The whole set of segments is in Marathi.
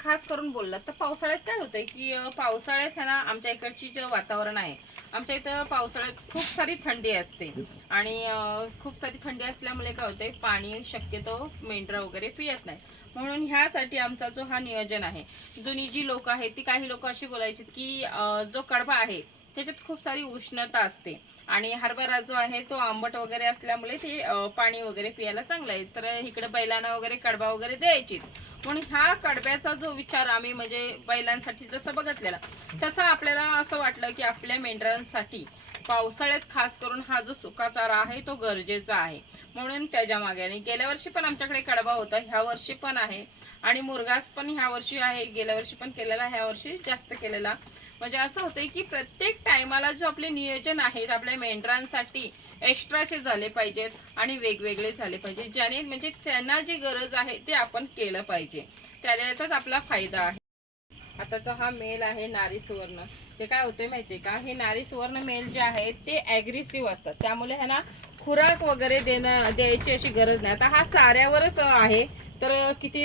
खास करून बोललात तर पावसाळ्यात काय होतंय की पावसाळ्यात आहे ना आमच्या इकडची जे वातावरण आहे आमच्या इथं पावसाळ्यात खूप सारी थंडी असते. आणि खूप सारी थंडी असल्यामुळे काय होते पाणी शक्यतो मेंढरा वगैरे पियत नाही म्हणून ह्यासाठी आमचा जो हा नियोजन आहे जुनी जी लोक आहेत ती काही लोक अशी बोलायची की जो कडबा आहे त्याच्यात खूप सारी उष्णता असते. आणि हरभरा जो आहे तो आंबट वगैरे असल्यामुळे ते पाणी वगैरे पियाला चांगलं आहे. तर इकडे बैलांना वगैरे कडबा वगैरे द्यायची म्हणून ह्या कडब्याचा जो विचार आम्ही म्हणजे बैलांसाठी जसं बघितलेला तसं आपल्याला असं वाटलं की आपल्या मेंढरांसाठी पावसाळ्यात खास करून हा जो सुका चारा आहे तो गरजेचा आहे. म्हणून त्याच्यामागे आणि गेल्या वर्षी पण आमच्याकडे कडबा होता ह्या वर्षी पण आहे. आणि मुरगास पण ह्या वर्षी आहे गेल्या वर्षी पण केलेला ह्या वर्षी जास्त केलेला. म्हणजे असं होतंय की प्रत्येक टायमाला जो आपले नियोजन आहेत आपल्या मेंढरांसाठी एक्स्ट्राचे झाले पाहिजेत आणि वेगवेगळे झाले पाहिजे ज्याने म्हणजे त्यांना जी गरज आहे ते आपण केलं पाहिजे. त्याच्यातच आपला फायदा आहे. आताचा हा मेल आहे नारी सुवर्ण. ते काय होते माहितीये का? हे नारी सुवर्ण मेल जे आहेत ते ॲग्रेसिव्ह असतात. त्यामुळे ह्यांना खुराक वगैरे देणं द्यायची अशी गरज नाही. आता हा चाऱ्यावरच आहे. तर किती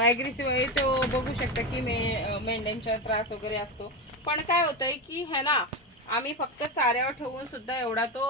ॲग्रेसिव्ह आहे तो बघू शकता की मे मेंढ्यांचा त्रास वगैरे असतो. पण काय होतंय की ह्याला आम्ही फक्त चाऱ्यावर ठेवून सुद्धा एवढा तो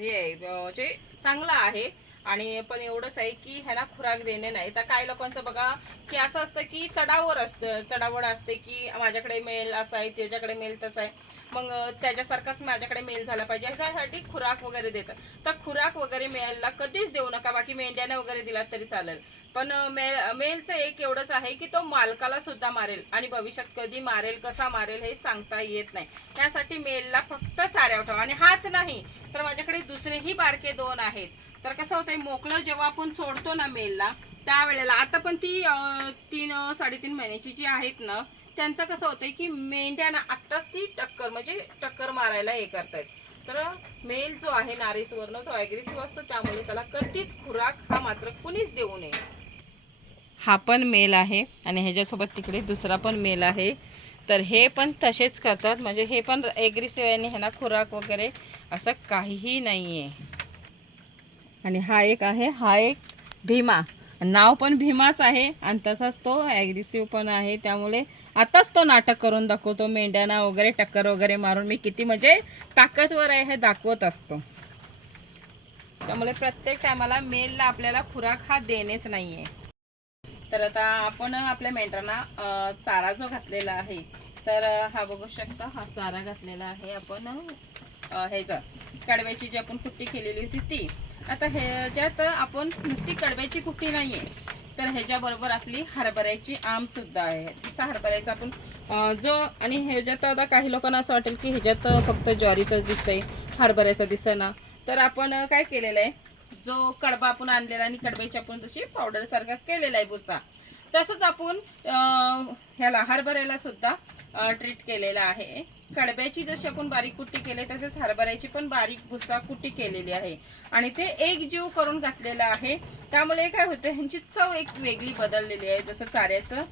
हे आहे जे चांगला आहे. आणि पण एवढंच आहे की ह्याला खुराक देणे नाही. तर काही लोकांचं बघा की असं असतं की चढावर असतं चढावड असते की माझ्याकडे मेल असा आहे त्याच्याकडे मेल तसा आहे. मग त्याच्यासारखाच माझ्याकडे मेल झाला पाहिजे. ह्याच्यासाठी खुराक वगैरे देतात. तर खुराक वगैरे मेलला कधीच देऊ नका. बाकी मेंढ्याने वगैरे दिला तरी चालेल. पण मे मेल मेलचं एक एवढंच आहे की तो मालकाला सुद्धा मारेल आणि भविष्यात कधी मारेल कसा मारेल हे सांगता येत नाही. त्यासाठी मेलला फक्त चाऱ्यावर ठेवा. आणि हाच नाही तर माझ्याकडे दुसरेही बारके दोन आहेत. तर कसं होतंय मोकळं जेव्हा आपण सोडतो ना मेलला त्यावेळेला आता पण ती तीन साडेतीन महिन्याची जी आहेत ना त्यांचं कसं होतंय की मेंढ्यांना आत्ताच ती टक्कर म्हणजे टक्कर मारायला हे करतायत. तर मेल जो आहे नारीसवर्ण तो ॲग्रेसिव्ह असतो त्यामुळे त्याला कधीच खुराक हा मात्र कुणीच देऊ नये. हा पण मेल आहे आणि ह्याच्यासोबत तिकडे दुसरा पण मेल आहे. तर हे पण तसेच करतात म्हणजे हे पण ॲग्रेसिव्ह आहे आणि ह्यांना खुराक वगैरे असं काहीही नाही आहे आणि हा एक आहे हा एक भीमा. नाव पण भीमाच आहे आणि तसाच तो ॲग्रेसिव्ह पण आहे. त्यामुळे आताच तो नाटक करून दाखवतो. मेंढ्यांना वगैरे टक्कर वगैरे मारून मी किती म्हणजे ताकदवर आहे हे दाखवत असतो. त्यामुळे प्रत्येक टायमाला मेलला आपल्याला खुराक हा देणेच नाहीये. तर आता आपण आपल्या मेंढरांना चारा जो घातलेला आहे तर हा बघू शकता हा चारा घातलेला आहे. आपण ह्याचा कडव्याची जी आपण कुट्टी केलेली होती ती आता ह्याच्यात आपण नुसती कडव्याची कुट्टी नाहीये तर ह्याच्याबरोबर आपली हरभऱ्याची आम सुद्धा आहे. जसं हरभऱ्याचा आपण जो आणि ह्याच्यात आता काही लोकांना असं वाटेल की ह्याच्यात फक्त ज्वारीचंच दिसतंय हरभऱ्याचं दिसतंय ना तर आपण काय केलेलं आहे? जो कडबा आपण आणलेला आणि कडब्याची आपण जशी पावडरसारखा केलेला आहे भुसा तसंच आपण ह्याला हरभऱ्याला सुद्धा ट्रीट केलेला आहे. कडब्याची जशी आपण बारीक कुट्टी केली तसेच हरभऱ्याची पण बारीक भुसा कुट्टी केलेली आहे. आणि ते एक जीव करून घातलेलं आहे. त्यामुळे काय होतं ह्यांची चव एक वेगळी बदललेली आहे जसं चाऱ्याचं.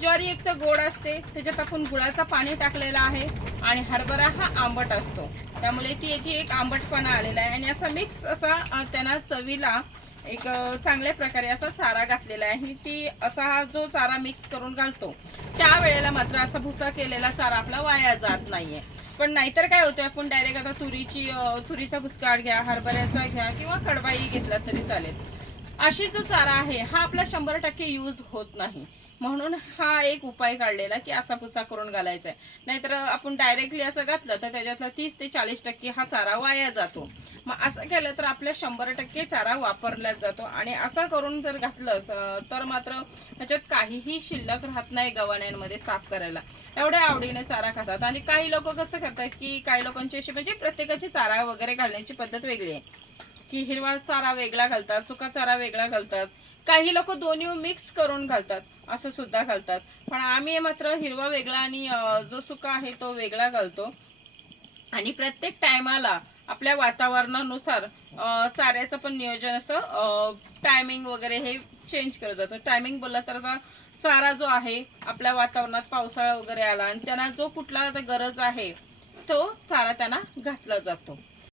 ज्वारी एक तर गोड असते त्याच्यात आपण गुळाचं पाणी टाकलेलं आहे आणि हरभरा हा आंबट असतो. त्यामुळे ती याची एक आंबटपणा आलेला आहे. आणि असा मिक्स असा त्यांना चवीला एक चांगल्या प्रकारे असा चारा घातलेला आहे. आणि ती असा हा जो चारा मिक्स करून घालतो त्यावेळेला मात्र असा भुसा केलेला चारा आपला वाया जात नाहीये. पण नाहीतर काय होतं आपण डायरेक्ट आता तुरीची तुरीचा भुसकाड घ्या हरभऱ्याचा घ्या किंवा कडवाई घेतला तरी चालेल. अशी जो चारा आहे. हा आपला शंभर टक्के यूज होत नाही. म्हणून हा एक उपाय काढलेला की असा पुसा करून घालायचा आहे. नाहीतर आपण डायरेक्टली असं घातलं तर त्याच्यातला तीस ते चाळीस टक्के हा चारा वाया जातो. मग असं केलं तर आपल्या शंभर टक्के चारा वापरला जातो. आणि असं करून जर घातलं तर मात्र त्याच्यात काहीही शिल्लक राहत नाही गव्हाण्यांमध्ये साफ करायला. एवढ्या आवडीने चारा खातात. आणि काही लोक कसं करतात की काही लोकांची अशी म्हणजे प्रत्येकाची चारा वगैरे घालण्याची पद्धत वेगळी आहे. की हिरवा चारा वेगळा घालतात सुका चारा वेगळा घालतात. काही लोक दोन्ही मिक्स करून घालतात असं सुद्धा घालतात. पण आम्ही मात्र हिरवा वेगळा आणि जो सुका आहे तो वेगळा घालतो. आणि प्रत्येक टायमाला आपल्या वातावरणानुसार चाऱ्याचं पण नियोजन असतं. टायमिंग वगैरे हे चेंज करत जातो. टायमिंग बोलला तर आता चारा जो आहे आपल्या वातावरणात पावसाळा वगैरे आला आणि त्यांना जो कुठला आता गरज आहे तो चारा त्यांना घातला जातो.